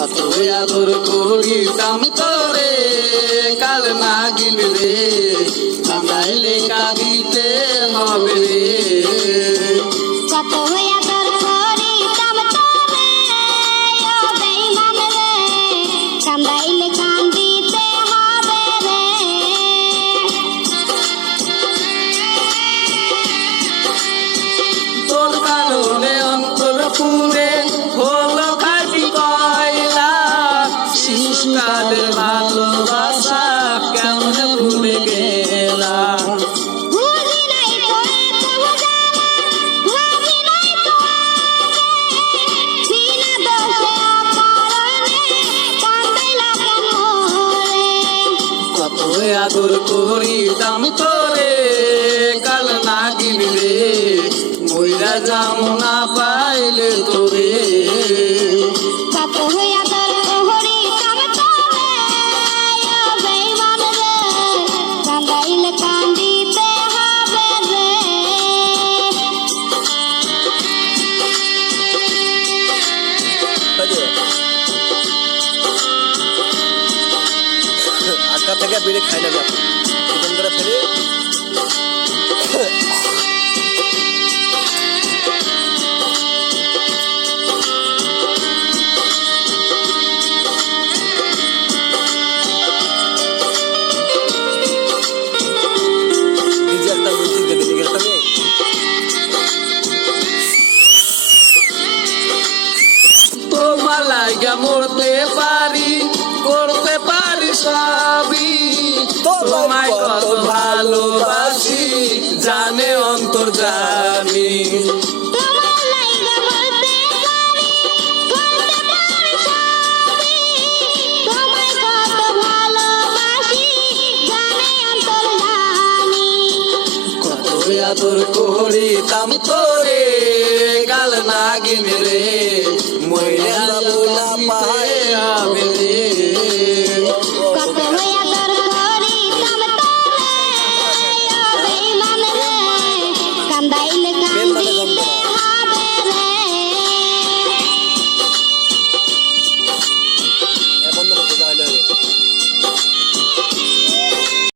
কত আদর করিতাম তোরে কাল নাগিন রে কাঁদাইলে কাঁদিতে হবে রে কত আদর করিতাম তোরে ও বেঈমান রে কাঁদাইলে কাঁদিতে হবে রে তোর কারণে অন্তর পুরে হলো খাঁটি কয়লা শিশুকালের ভালোবাসা কেমন ভুলে গেলা বুঝি নাই তোরে তবু জানা বুঝি নাই তোরে বিনা দোষে অপরাধে কাঁদাইলা কেন রে কত আদর করিতাম তোরে কাল নাগিন রে মইরা যাম না পাইলে তোরে কত আদর করিতাম তোরে ও বেঈমান রে কাঁদাইলে কাঁদিতে হবে রে আটকা থেকে বেড়ে খাই না দোকান করে ফেলে ডিজে একটা মিউজিক দিয়ে দিলি গেছে আমি তোমার লাগা মরতে পারি করতে পারি সবই তোমায় কত ভালোবাসি জানে অন্তর জানি তোমার লাইগা বলতে পারি করতে পারি সবই তোমায় কত ভালোবাসি জানে অন্তর জানি কত আদর করিতাম তোরে কাল নাগিন রে মইরা যাবো না পায়ে হবে